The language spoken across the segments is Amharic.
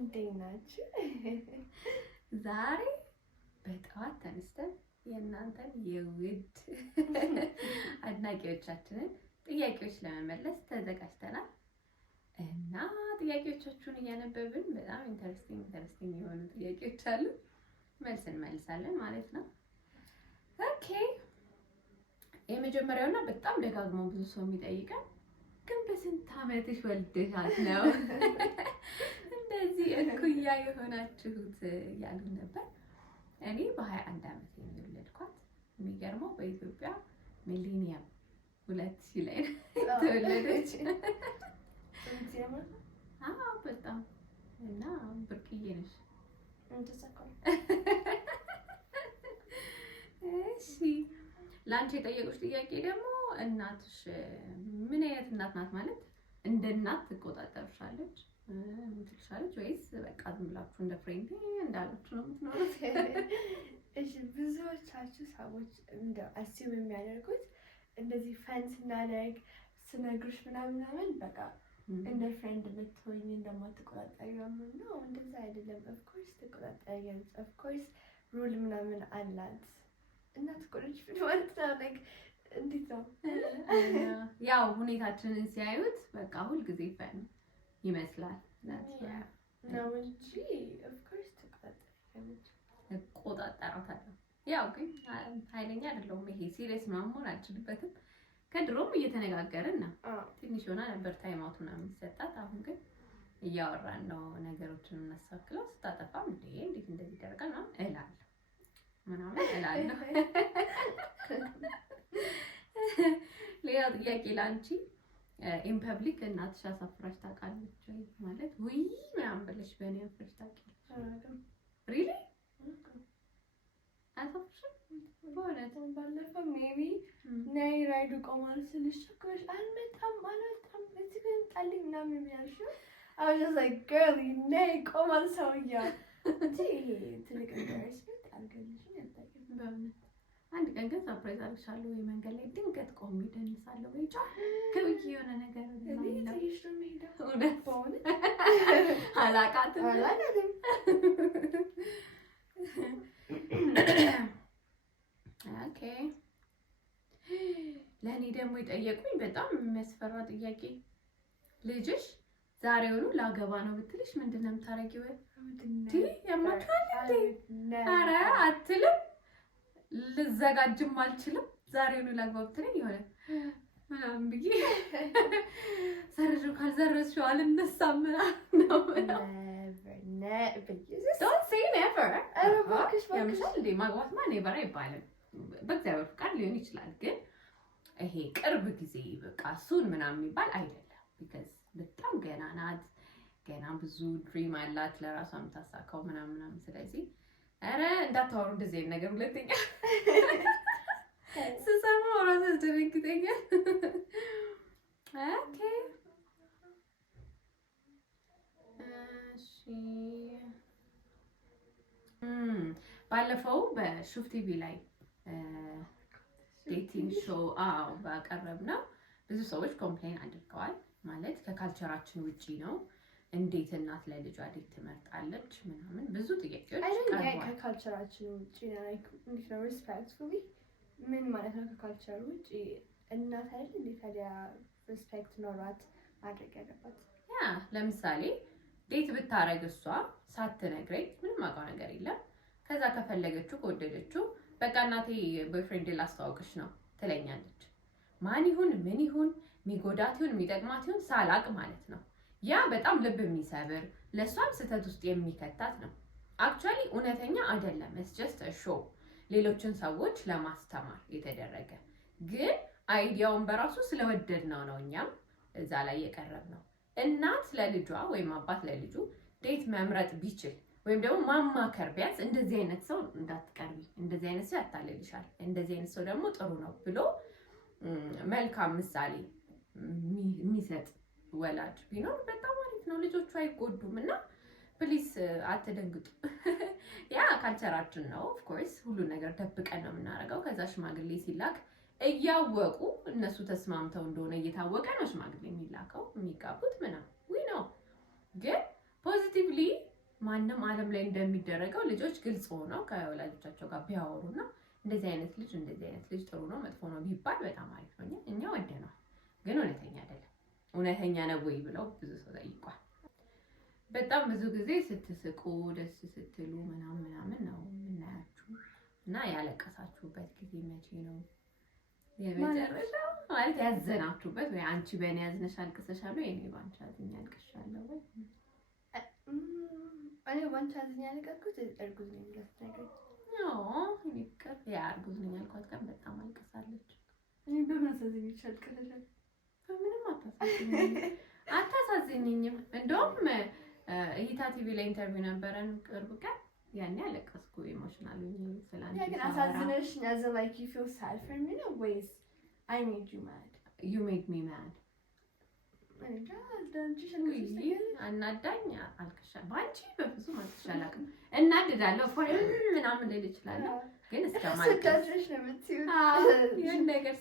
እንዴት ናችሁ? ዛሬ በጠዋት ተነስተን የእናንተን የውድ አድናቂዎቻችንን ጥያቄዎች ለመመለስ ተዘጋጅተናል እና ጥያቄዎቻችሁን እያነበብን በጣም ኢንተረስቲንግ የሆኑ ጥያቄዎች አሉ፣ መልስ እንመልሳለን ማለት ነው። ኦኬ፣ የመጀመሪያውና በጣም ደጋግሞ ብዙ ሰው የሚጠይቀን ግን በስንት ዓመትሽ ወልደሻት ነው እንደዚህ እኩያ የሆናችሁት ያሉን ነበር። እኔ በ21 ዓመት የወለድኳት። የሚገርመው በኢትዮጵያ ሚሊኒየም 2000 ላይ ተወለደች። በጣም እና ብርቅዬ ነሽ። እሺ፣ ለአንቺ የጠየቁሽ ጥያቄ ደግሞ እናትሽ ምን አይነት እናት ናት? ማለት እንደ እናት ትቆጣጠርሻለች ትልሻለች ወይስ በቃ ዝም ብላችሁ እንደ ፍሬንድ እንዳላችሁ ነው የምትኖሩት? እሺ፣ ብዙዎቻችሁ ሰዎች እንደው አስዩም የሚያደርጉት እንደዚህ ፈን ስናደርግ ስነግርሽ ምናምን በቃ እንደ ፍሬንድ ብትሆኝ እንደማትቆጣጠሪ ነው። እንደዛ አይደለም። ኦፍኮርስ ትቆጣጠሪያለሽ። ኦፍኮርስ ሩል ምናምን አላት እና ትቆጥሪሽ ማለት ነው። እንዴት ነው ያው ሁኔታችንን ሲያዩት በቃ ሁልጊዜ ፈን ይመስላል ነው እንጂ ኦፍኮርስ ትቆጣጠሪያለሽ። እቆጣጠራታለሁ። ያው ግን ኃይለኛ አይደለሁም። ይሄ ሲሪየስ መሆን አልችልበትም። ከድሮም እየተነጋገርን ነው። ትንሽ ሆና ነበር ታይም አውት ምናምን የሚሰጣት። አሁን ግን እያወራን ነው ነገሮችን እናስተካክለው። ስታጠፋም እንዴት እንደዚህ ይደረጋል ምናምን እላለሁ። ሌላ ጥያቄ ላንቺ፣ ኢን ፐብሊክ እናትሽ አሳፍራሽ ታውቃለች ወይ? ማለት ውይ ምናምን ብለሽ በእኔ አፍረሽ ታውቂያለሽ? ሪሊ አሳፍርሽም? በእውነት ባለፈው ሜቢ ነይ ራይዱ ቆማል ስልሽ ቸኮሽ አልመጣም እዚህ ግን ጣልኝ ምናምን ያልሽው I was just like girl ነይ ቆማል ሰውዬው እንጂ ትልቅ ኢምባራስመንት አልገልሽም ያልታየም። በእውነት አንድ ቀን ግን ሰርፕራይዝ አድርግሻለሁ። የመንገድ ላይ ድንገት ቆሜ ደንሳለሁ ወይ ከብዬ የሆነ ነገር አላቃትም። ኦኬ፣ ለእኔ ደግሞ የጠየቁኝ በጣም የሚያስፈራ ጥያቄ፣ ልጅሽ ዛሬውኑ ላገባ ነው ብትልሽ ምንድን ነው የምታረጊው? ያማችኋል እንዴ? ኧረ አትልም። ልዘጋጅም አልችልም። ዛሬውኑ ላግባ ብትለኝ የሆነ ምናምን ብዬ ሰርዤው ካልዘረዝሽው አልነሳም ምናምን ነው። Don't say never. ያምሻል እንዴ? ማግባትማ ኔቨር አይባልም። በእግዚአብሔር ፍቃድ ሊሆን ይችላል፣ ግን ይሄ ቅርብ ጊዜ በቃ እሱን ምናምን የሚባል አይደለም። ቢካዝ በጣም ገና ናት፣ ገና ብዙ ድሪም አላት ለራሷ የምታሳካው ምናምን። ስለዚህ ኧረ እንዳታወሩ እንደዚህ አይነት ነገር። ሁለተኛ ስሰማው እራሱ ያስደነግጠኛል። ኦኬ፣ እሺ። ባለፈው በሹፍ ቲቪ ላይ ዴቲንግ ሾው ባቀረብነው ብዙ ሰዎች ኮምፕሌን አድርገዋል። ማለት ከካልቸራችን ውጪ ነው፣ እንዴት እናት ለልጇ ዴት ትመርጣለች ምናምን ብዙ ጥያቄዎች ቀርበዋል። ከካልቸራችን ውጪ ነው እንዴት ነው ሪስፔክትፉሊ ምን ማለት ነው? ከካልቸር ውጪ እናት አይደል እንዴ ታዲያ ሪስፔክት ኖሯት ማድረግ ያለባት? ያ ለምሳሌ ዴት ብታረግ እሷ ሳትነግረኝ ምንም አውቀው ነገር የለም። ከዛ ከፈለገችው ከወደደችው በቃ እናቴ ቦይፍሬንድ ላስተዋውቅሽ ነው ትለኛለች። ማን ይሁን ምን ይሁን የሚጎዳት ይሁን የሚጠቅማት ይሁን ሳላቅ ማለት ነው። ያ በጣም ልብ የሚሰብር ለእሷም ስህተት ውስጥ የሚከታት ነው። አክቹዋሊ እውነተኛ አይደለም። ኢትስ ጀስት አ ሾው፣ ሌሎችን ሰዎች ለማስተማር የተደረገ ግን አይዲያውን በራሱ ስለወደድነው ነው እኛም እዛ ላይ የቀረብነው። እናት ለልጇ ወይም አባት ለልጁ ዴት መምረጥ ቢችል ወይም ደግሞ ማማከር ቢያንስ እንደዚህ አይነት ሰው እንዳትቀርቢ፣ እንደዚህ አይነት ሰው ያታልልሻል፣ እንደዚህ አይነት ሰው ደግሞ ጥሩ ነው ብሎ መልካም ምሳሌ የሚሰጥ ወላጅ ቢኖር በጣም አሪፍ ነው። ልጆቹ አይጎዱም እና ፕሊስ አትደንግጡ። ያ ካልቸራችን ነው። ኦፍ ኮርስ ሁሉን ነገር ደብቀን ነው የምናደርገው። ከዛ ሽማግሌ ሲላክ እያወቁ እነሱ ተስማምተው እንደሆነ እየታወቀ ነው ሽማግሌ የሚላከው የሚጋቡት ምናምን ነው። ግን ፖዚቲቭሊ ማንም ዓለም ላይ እንደሚደረገው ልጆች ግልጽ ሆነው ከወላጆቻቸው ጋር ቢያወሩና እንደዚህ አይነት ልጅ ጥሩ ነው መጥፎ ነው ቢባል በጣም አሪፍ ነው። እኛ ወደናል፣ ግን እውነተኛ አይደለም። እውነተኛ ነው ወይ ብለው ብዙ ሰው ጠይቋል። በጣም ብዙ ጊዜ ስትስቁ ደስ ስትሉ ምናምን ነው የምናያችሁ እና ያለቀሳችሁበት ጊዜ መቼ ነው? የመጨረሻው ማለት ያዘናችሁበት ወይ አንቺ በእኔ ያዝነሽ አልቅሰሻል ወይ እኔ ባንቺ አዝኜ አልቅሻለሁ ወይ? እኔ ባንቺ አዝኜ ያለቀስኩት እርጉዝ ነኝ ብለሽ ነገር እኔ ፍቅር እርጉዝ ነኝ ያልኳት ቀን በጣም አልቅሳለች። እኔ በምን አሳዝኝ ይችላል ቀለለ በምንም አታሳዝኝም። እንደውም እይታ ቲቪ ላይ ኢንተርቪው ነበረን ቅርብ ቀን ያኔ አለቀስኩ። ኢሞሽናል ሆኜ ስላንቺ ግን አሳዝነሽ as like you feel sad for me no ways I made you mad you made me mad አናዳኝ አልቅሻለሁ። ባንቺ በፍጹም አልቅሻለሁ። እናድዳለሁ ምናምን ልል እችላለሁ ግን እስከማልቀስ ስታድርሽ ነው የምትይው ይሄን ነገር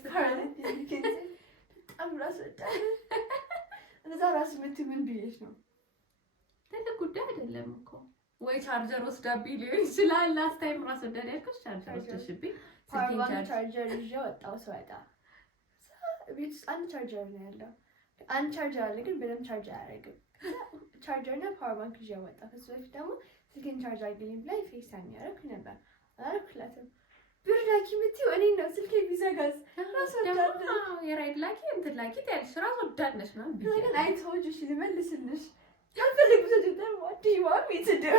በጣም ራስ ወዳድ እዛ ራስ የምትይው ምን ብዬሽ ነው? ትልቅ ጉዳይ አይደለም እኮ ወይ ቻርጀር ወስዳብኝ ሊሆን ይችላል። ላስት ታይም ራስ ወዳድ ያልኩሽ ቻርጀር ወስደሽብኝ ፓወር ቻርጀር ይዤ ወጣሁ። ስወጣ ቤት ውስጥ አንድ ቻርጀር ነው ያለው። አንድ ቻርጀር አለ ግን በደንብ ቻርጅ አያደርግም። ቻርጀር እና ፓወር ባንክ ይዤ ወጣሁ። ከሱ በፊት ደግሞ ስልኬን ቻርጅ አድርጊልኝ ብላኝ ፌስ ታይም ያደረኩ ነበር። አላልኩላትም ብር ላኪ የምትይው እኔን ነው። ስልኬ ቢዘጋዝ ራስ ወዳድ የራይድ ላኪ እንትን ላኪ ትያለሽ። ራስ ወዳድ ነሽ ነው ግን አይ ተወው እሺ ልመልስልሽ ያልፈልግ ብዙ ደም what do you want me to do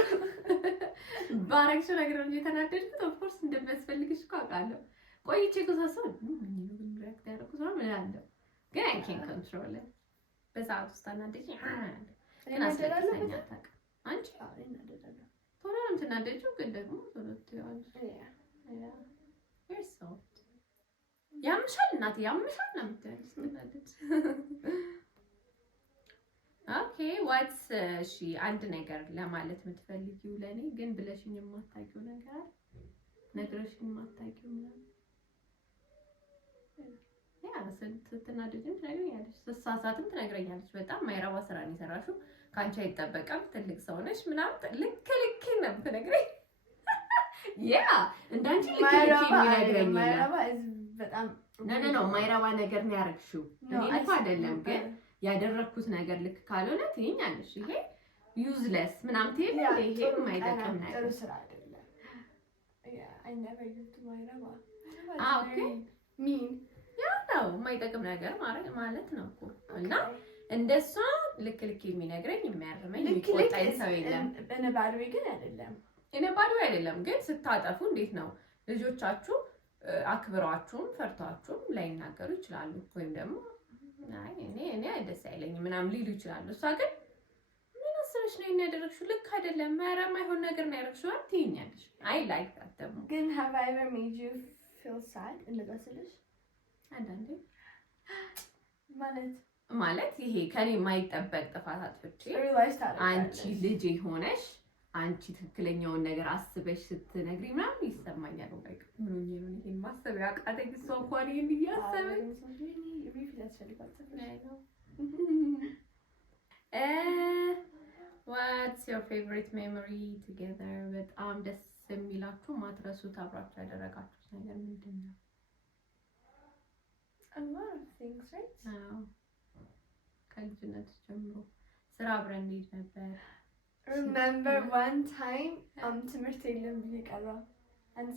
ባረክሽ ነገር ነው የተናደድኩት። ኦፍ ኮርስ እንደሚያስፈልግሽ እኮ አውቃለሁ። ቆይቼ ከሳሰው ምን ነው ሪአክት ያደረኩት ነው ምን አለ ግን I can't control it በሰዓት ውስጥ አናደኝ ግን አስለቅሰኝ አታውቅም። አንቺ እናደዳለሁ ቶሎ ነው የምትናደጂው ግን ደግሞ ቶሎ ትይዋለሽ። you're soft ያምሻል እናቴ ያምሻል ነው የምትያለሽ ስትናደድ። ኦኬ ዋትስ እሺ አንድ ነገር ለማለት የምትፈልጊው ለኔ ግን ብለሽኝ የማታውቂው ነገር አለ? ነግረሽኝ የማታውቂው ምናምን ስትናደጂም ትነግረኛለሽ፣ ስትሳሳትም ትነግረኛለሽ። በጣም ማይረባ ስራ ነው የሰራሽው ከአንቺ አይጠበቅም ትልቅ ሰው ነሽ ምናምን ልክ ነው የምትነግረኝ። ያ እንዳንቺ ልክ የሚነግረኝ ማይረባ በጣም ነው ማይረባ ነገር ነው ያደረግሽው። እኔ ልክ አይደለም ግን ያደረኩት ነገር ልክ ካልሆነ ትይኛለሽ። ይሄ ዩዝለስ ምናምን ትይኛለሽ። ይሄ የማይጠቅም ነገር ጥሩ ስራ አይደለም። I never used to ማይረባ ኦኬ ሚን ነው የማይጠቅም ነገር ማለት ነው እኮ እና እንደሷ ልክ የሚነግረኝ የሚያርመኝ የሚቆጣኝ ሰው የለም። በነባድዌ ግን አይደለም በነባድዌ አይደለም ግን ስታጠፉ እንዴት ነው ልጆቻችሁ አክብሯችሁም ፈርቷችሁም ላይናገሩ ይችላሉ ወይም ደግሞ አይ እኔ ደስ አይለኝም ምናምን ሊሉ ይችላሉ። እሷ ግን ምን አስበሽ ነው ያደረግሽው ልክ አይደለም ማይሆን ነገር ነው ያደረግሽው ትይኛለሽ። አይ ላይክ ዳት ደግሞ ግን have I ever made you feel sad እንደዛ ስልሽ አንዳንዴ ማለት ይሄ ከኔ የማይጠበቅ ጥፋት አጥፍቼ አንቺ ልጅ ሆነሽ አንቺ ትክክለኛውን ነገር አስበሽ ስትነግሪ ምናምን ይሰማኛል። በቃ ምን ሆኜ ነው ይሄን ማሰብ ያቃተኝ? እሷ እንኳን ይሄን እያሰበኝ what's your favorite memory together? በጣም ደስ የሚላችሁ ማትረሱት አብራችሁ ያደረጋችሁት ነገር ምንድን ነው? A lot of things, right? ከልጅነት ጀምሮ ስራ አብረን እንሄድ ነበር። Remember one time ትምህርት የለም ብዬ ቀረሁ አንድ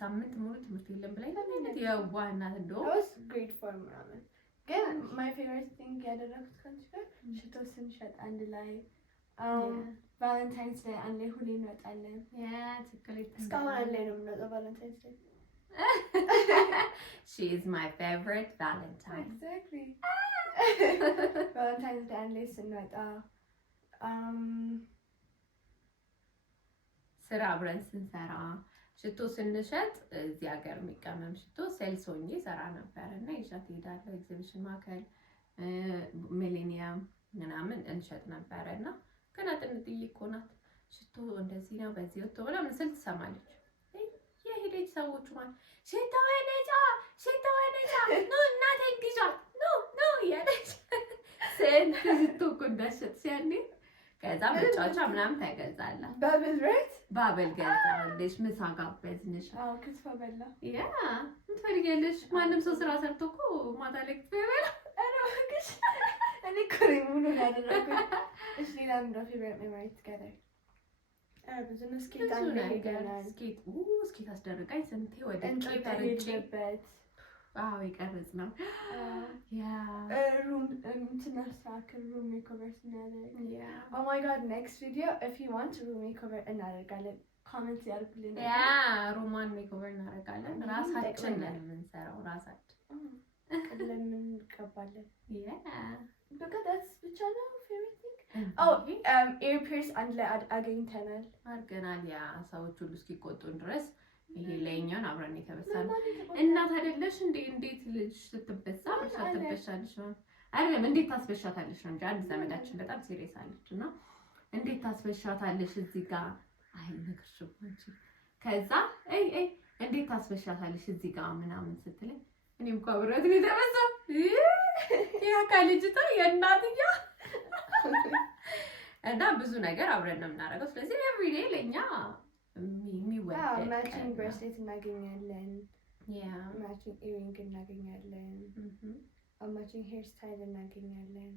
ሳምንት ሙሉ ትምህርት የለም ብላኝ ነበር። የዋህናት እንደው was grade 4 ምናምን ግን my favorite thing ያደረኩት ከአንቺ ጋር ሽቶ ስንሸጥ አንድ ላይ ቫለንታይንስ ዴይ አንድ ላይ ሁሌ እንወጣለን። እስካሁን አንድ ላይ ነው የምንወጣው ቫለንታይንስ ዴይ She is my favorite Valentine. Exactly. Valentine's Day አንድ ላይ ስንወጣ ስራ አብረን ስንሰራ ሽቶ ስንሸጥ እዚህ ሀገር የሚቀመም ሽቶ ሴልስ ሆኜ ሰራ ነበር እና ይዣት እሄዳለሁ። ኤግዚቢሽን ማዕከል ሚሌኒየም ምናምን እንሸጥ ነበረ እና ገና ጥንጥዬ እኮ ናት። ሽቶ እንደዚህ ነው በዚህ ወጥቶ ብላ ምስል ትሰማለች። የሄደች ሰዎቹ ማለት ሽቶ ወነጫ ኖ እናቴን ግዣት ኖ እያለች ስንት ሽቶ እኮ እንዳሸጥሽ ያኔ ከዛ መጫወቻ ምናምን ተገዛላት። ባብል ገዛልሽ፣ ምሳ ጋበዝንሽ። ክትፎ በላ። ያ ምን ትፈልጊያለሽ? ማንም ሰው ስራ ሰርቶ እኮ ማታ ላይ ክትፎ ይበላል። እኔ እኮ ነኝ ሙሉ ያደረኩት። እሺ ሌላ ምንድን ነው ፌቨራይት ሜሞሪ ቱጌዘር? ብዙ ነው። ስኬት ሄደናል። ስኬት አስደረጋኝ ስንቴ ወደ ቄት ሄድንበት። የቀረጽ ነው። ሩም ትናስተካክል ሩም ሜክኦቨር ስናደርግ ኦ ማይ ጋድ ኔክስት ቪዲዮ ኢፍ ዩ ዋንት ሩም ሜክኦቨር እናደርጋለን። ኮሜንት ያድርጉልን። ሩማን ሜክኦቨር እናደርጋለን። ራሳችን ነን የምንሰራው። ራሳችን ለምን እንቀባለን? በቃ ዳትስ ብቻ ነው ፌቨሪት ኤርፒርስ አንድ ላይ አገኝተናል አድርገናል። ሰዎች ሁሉ እስኪቆጡን ድረስ ይሄ ለኛውን አብረን የተበሳለ እናት አይደለሽ እንዴ? እንዴት ልጅ ስትበሳ ትበሻለሽ ነው አይደለም? እንዴት ታስበሻታለሽ ነው እንጂ አንድ ዘመዳችን በጣም ሲሪየስ አለች እና እንዴት ታስበሻታለሽ እዚህ ጋር አይነግርሽም እንጂ ከዛ እንዴት ታስበሻታለሽ እዚህ ጋር ምናምን ስትለኝ እኔም እኮ አብረት ነው የተበሳው ያ ካለጅታ የእናትያ እና ብዙ ነገር አብረን ነው የምናደርገው። ስለዚህ ኤቭሪ ዴይ ለኛ የሚወደድ ማቺንግ ብሬስሌት እናገኛለን፣ ማቺንግ ኢሪንግ እናገኛለን፣ ማቺንግ ሄር ስታይል እናገኛለን።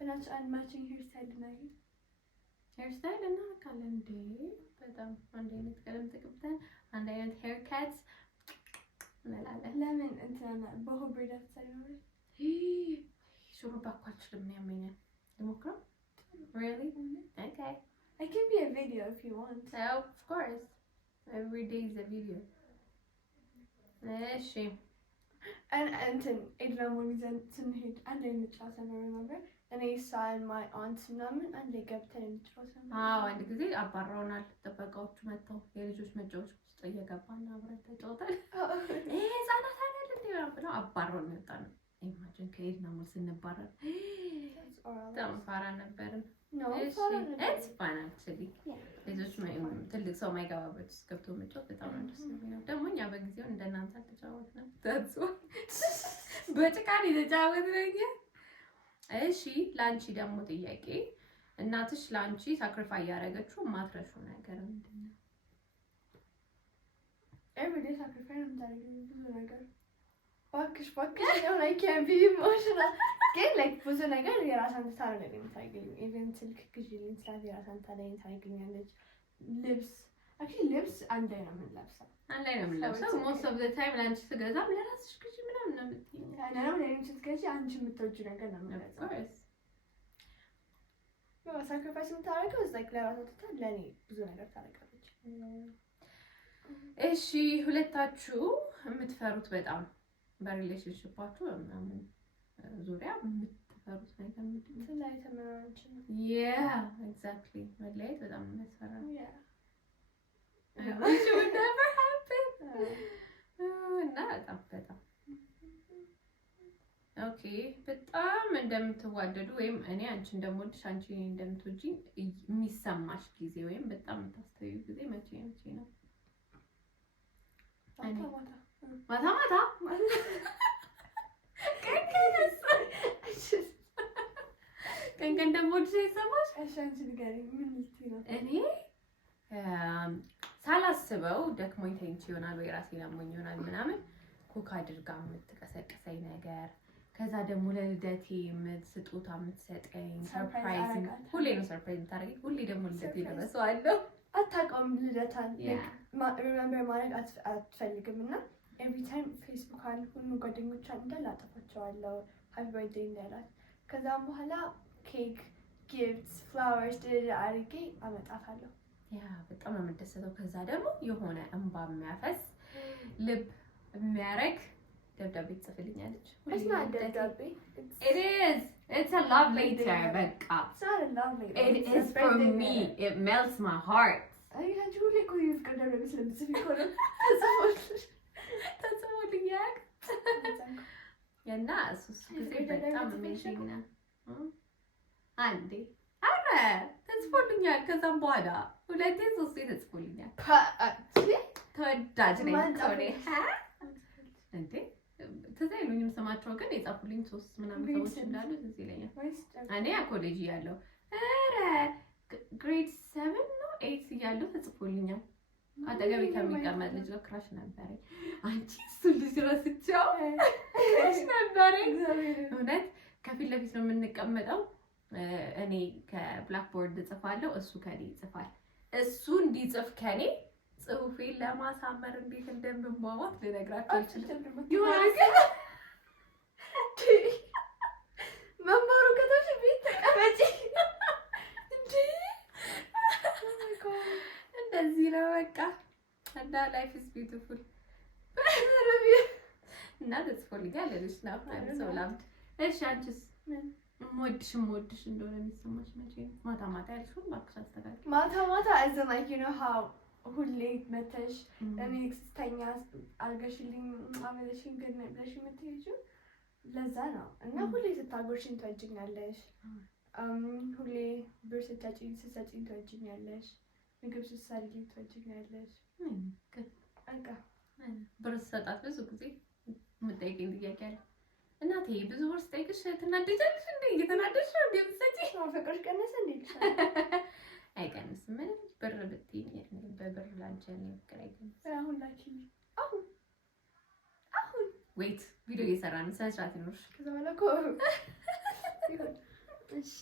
በናች አንድ ማቺንግ ሄር ስታይል እናገኝ ሄር ስታይል እናካለን እንዴ! በጣም አንድ አይነት ቀለም ተቀብተን አንድ አይነት ሄር ካት እንላለን። ለምን እንትና በሆብሬድ አትሰሪው? ሹሩባ እኮ አልችልም ነው ያመኛል። ልሞክረው? Really? Okay. I can be a video if you want. Oh, of course. Every day is a video. She. And Adrian when we sent and then the class I remember and I saw my aunt's mom and they kept telling the class. አንድ ጊዜ አባራውናል። ተበቃዎቹ መጥተው የልጆች መጫወቻ ውስጥ እየገባና አብረን ተጫውተን ህፃናት አይደል እንዴ ነው አባራው ነው የወጣነው። ኢማጂን ከኤድና ሞል ስንባረር በጣም ፋራ ነበርን። it's fun actually. ልጆች ትልቅ ሰው ማይገባበት ውስጥ ገብቶ መጫወት በጣም ነው ደስ የሚለው። ደግሞ እኛ በጊዜው እንደናንተ አልተጫወትንም። በጭቃ ነው የተጫወትነው። እሺ ላንቺ ደግሞ ጥያቄ፣ እናትሽ ላንቺ ሳክሪፋይ ያደረገችው ማትረሺው ነገር ምንድነው? everyday sacrifice የምታደርጊው ብዙ ነገር ባክሽ I can't be emotional ግን like ብዙ ነገር የራሷን ታረጋለች የምታገኝ ኢቨን ስልክ ግዢልኝ ስላት የራሷን ታገኛለች። ልብስ actually ልብስ አንድ ላይ ነው የምንለብሰው most of the time ላንቺ ስገዛ ለራስሽ ግዢ ምናምን ነው የምትይኝ። ነው ለኔም ስትገዢ አንቺ የምትወጂው ነገር ነው የምትገዛው። ሳክሪፋይስ የምታደርገው like ለራሷ ትታ ለኔ ብዙ ነገር ታደርጋለች። እሺ ሁለታችሁ የምትፈሩት በጣም በሪሌሽንሺፓችሁ ምናምን ዙሪያ የምትፈሩት ነገር ምንድን ነው? መለያየት ምናምን ነው። exactly መለያየት በጣም የሚያስፈራ ነው። which would never happen እና በጣም ኦኬ በጣም እንደምትዋደዱ ወይም እኔ አንቺ እንደምወድሽ አንቺ እንደምትወጂኝ የሚሰማሽ ጊዜ ወይም በጣም የምታስተውዩ ጊዜ መቼ ነው? ማታ ቀን እንደምወድሽ ይሰማሽ? አንቺ ንገሪኝ ምን ልትይ ነው? እኔ ሳላስበው ደክሞኝ ተኝቼ ይሆናል ወይ ራሴን አሞኝ ይሆናል ምናምን ኩክ አድርጋ የምትቀሰቅሰኝ ነገር፣ ከዛ ደግሞ ለልደቴ ስጦታ የምትሰጠኝ ሰርፕራይዝ፣ ሁሌ ነው ሰርፕራይዝ የምታደርገኝ። ሁሌ ደግሞ ልደቴ ደረሰዋለሁ። አታውቀውም ልደታን ሪሜምበር ማድረግ አትፈልግም እና ኤቭሪ ታይም ፌስቡክ አለ ሁሉ ጓደኞቿን እንዳለ አጠፋቸዋለሁ ሃፒ በርዝዴይ እንዳላት። ከዛም በኋላ ኬክ፣ ጊፍትስ፣ ፍላወርስ አድርጌ አመጣታለሁ። በጣም ነው የምደሰተው። ከዛ ደግሞ የሆነ እንባ የሚያፈስ ልብ የሚያረግ ደብዳቤ ትጽፍልኛለች። It's not ደብዳቤ. It is. It's a love letter. በቃ It's not a love letter. It is for me. It melts my heart. አይ አንቺ ሁሌ እኮ የፍቅር ደብዳቤ ስለምትጽፊ እኮ ነው ተጽፎልኛል። እና እሱ ጊዜ በጣም አሜዚንግ ነው። አንዴ አረ ተጽፎልኛል። ከዛም በኋላ ሁለቴ ሶስቴ ተጽፎልኛል። ተወዳጅ ነኝ ከሆነ እንዴ ትዝ አይሉኝም ስማቸው ግን የጻፉልኝ 3 ምናምን ሰዎች እንዳሉ ትዝ ይለኛል። እኔ ኮሌጅ ያለው አረ ግሬድ 7 ነው 8 እያለሁ ተጽፎልኛል። አጠገቤ ከሚቀመጥ ልጅ ጋር ክራሽ ነበረኝ። አንቺ እሱ ልጅ ረስቼው ክራሽ ነበረኝ። እውነት ከፊት ለፊት ነው የምንቀመጠው። እኔ ከብላክቦርድ እጽፋለሁ፣ እሱ ከኔ ይጽፋል። እሱ እንዲጽፍ ከኔ ጽሁፌን ለማሳመር እንዴት እንደምሟሟት ልነግራችሁ አልችልም። መማሩ ከተሽ ቤት ተቀመጪ እንጂ እንደዚህ ነው በቃ። እና ላይፍ ኢዝ ቢዩቲፉል እና ተጽፎልኛል ልጅ ነው ሰላም። እሺ አንቺስ ሞድሽ እንደሆነ የሚሰማሽ መቼ ነው? ማታ ማታ ያልሽው እባክሽ አስተካክል። ማታ as in like you know how ሁሌ መተሽ እኔ ስተኛ አልገሽልኝ አመለሽኝ ግን ብለሽ የምትሄጂው ለዛ ነው። እና ሁሌ ስታጎርሽኝ ትወጂኛለሽ። ሁሌ ብር ስትሰጪኝ ትወጂኛለሽ። ምግብ ስትሰሪልኝ ትወጂኛለሽ። በቃ ብር ስሰጣት ብዙ ጊዜ የምጠይቀኝ ጥያቄ አለ። እናቴ ብዙ ብር ስጠይቅሽ ትናደጃለሽ እንዴ? እየተናደድሽ ነው እንዴ የምትሰጪኝ? ፍቅርሽ ቀነሰ እንዴ? አይቀንስም። ምንም ብር ብትይኝ በብር ላንቺ ያለኝ ፍቅር አይቀንስም። አሁን ላኪኝ። አሁን ዌይት ቪዲዮ እየሰራ ነው። ስነ ስርዓት ይኖርሽ። ከዛ በኋላ እኮ ይሁን። እሺ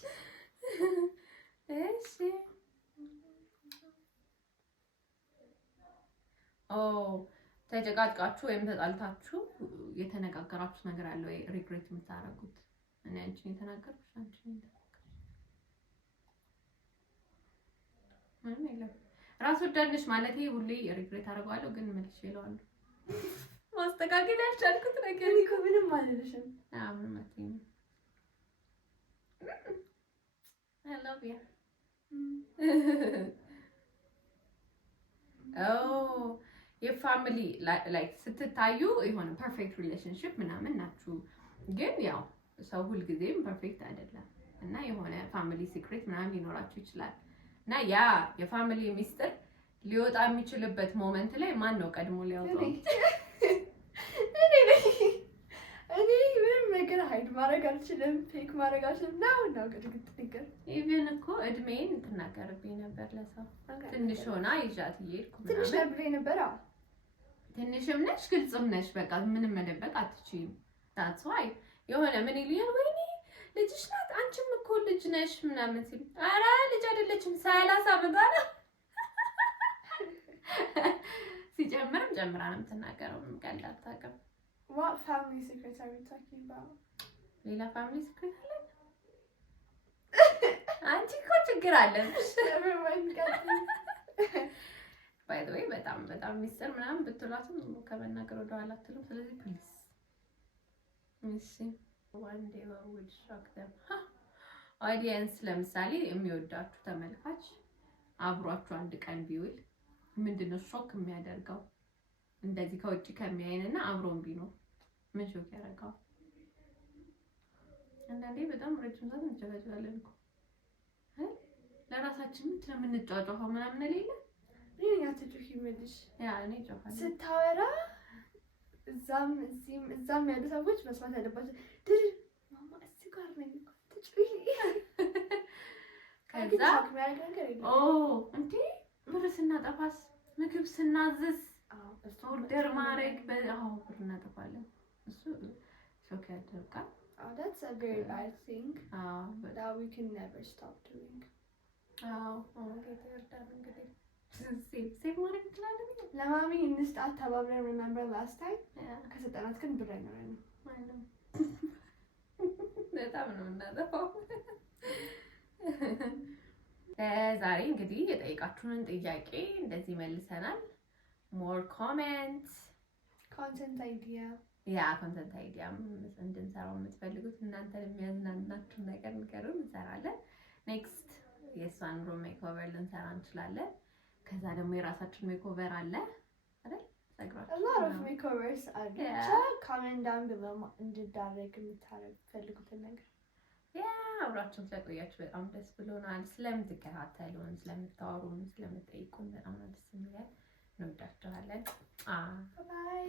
ተጨቃጭቃችሁ ወይም ተጣልታችሁ የተነጋገራችሁት ነገር አለ ወይ? ሪግሬት የምታደርጉት? እኔ አንቺን የተናገርኩሽ አንቺን ምንም የለም። ራስ ወዳድነሽ ማለቴ ሁሌ ሪግሬት አደርገዋለሁ ግን መልሼ እለዋለሁ። ማስተካከል ያልቻልኩት ነገር እኮ ምንም አልልሽም። ምንም አትይም። I love you. የፋሚሊ ላይክ ስትታዩ የሆነ ፐርፌክት ሪሌሽንሺፕ ምናምን ናችሁ፣ ግን ያው ሰው ሁልጊዜም ፐርፌክት አይደለም እና የሆነ ፋሚሊ ሲክሬት ምናምን ሊኖራችሁ ይችላል። እና ያ የፋሚሊ ሚስጥር ሊወጣ የሚችልበት ሞመንት ላይ ማን ነው ቀድሞ ሊያወጣው? እኔ ምንም ነገር ሀይድ ማድረግ አልችልም፣ ፌክ ማድረግ አልችልም። ነው ግድግድ ነገር ኢቭን እኮ እድሜን ትናገርብኝ ነበር ለሰው ትንሽ ሆና ይዣት እየሄድኩ ትንሽ ነበር ነበር። ትንሽም ነሽ ግልጽም ነሽ፣ በቃ ምንም መደበቅ አትችይም። ታትስ ዋይ የሆነ ምን ይልኛል፣ ወይኔ ልጅሽ ናት አንቺም እኮ ልጅ ነሽ ምናምን ሲል፣ ኧረ ልጅ አይደለችም 30 ዓመቷ ነው። ሲጀምርም ጀምራ ነው የምትናገረው፣ ቀልድ አታውቅም። What family secrets are we talking about? ሌላ ፋሚሊ ሲክሬት አለ? አንቺ እኮ ችግር አለብሽ። ባይ ዘ ወይ በጣም ሚስጥር ምናምን ብትሏትም ከመናገር ወደ ኋላ አትሉም። ስለዚህ ፕሊዝ እሺ one day we will shock them. ኦዲየንስ ለምሳሌ የሚወዳችሁ ተመልካች አብሯችሁ አንድ ቀን ቢውል ምንድነው ሾክ የሚያደርገው? እንደዚህ ከውጭ ከሚያይንና አብሮን ቢኖር ምን ሾክ ያደርገዋል? አንዳንዴ በጣም ረጅም ሰዓት እንጨቃጨቃለን እኮ ለራሳችን ምንድን ነው የምንጫጫኸው ምናምን አይደለ? እኔ አትጮሂ ምልሽ ያ እኔ ጮኻለሁ ስታወራ እዛም ያሉ ሰዎች መስማት ያለባቸው ድል ማማ እዚህ ጋር ነው ትጮሂ። ከዛ እንዴ ብር ስናጠፋስ ምግብ ስናዝዝ ኦርደር ማድረግ ብር እናጠፋለን። እሱ ሾክ ያደርጋል። That's a very bad thing that we can never stop doing. ሴቭ ማድረግ እንችላለን። ለማሚ እንስጣት ተባብለን remember last time ከሰጠናት ግን ብር አይኖረንም። በጣም ነው እናጠፋው። ዛሬ እንግዲህ የጠየቃችሁንን ጥያቄ እንደዚህ መልሰናል። ሞር ኮሜንት ኮንተንት አይዲያ ኮንተንት አይዲያ እንድንሰራው የምትፈልጉት እናንተን የሚያዝናናችሁ ነገር ንገሩን፣ እንሰራለን። ኔክስት የእሷን ሩም ሜክኦቨር ልንሰራ እንችላለን። ከዛ ደግሞ የራሳችን ሜክኦቨር አለ አይደል? ሰግራችሁ ሜክኦቨርስ አለ። ኮሜንት ዳውን ብለው እንድዳረግ የምትፈልጉትን ነገር አብራችሁን ስለቆያችሁ በጣም ደስ ብሎናል። ስለምትከታተሉን፣ ስለምታወሩን፣ ስለምትጠይቁን በጣም ደስ የሚላል። እንወዳችኋለን። ባይ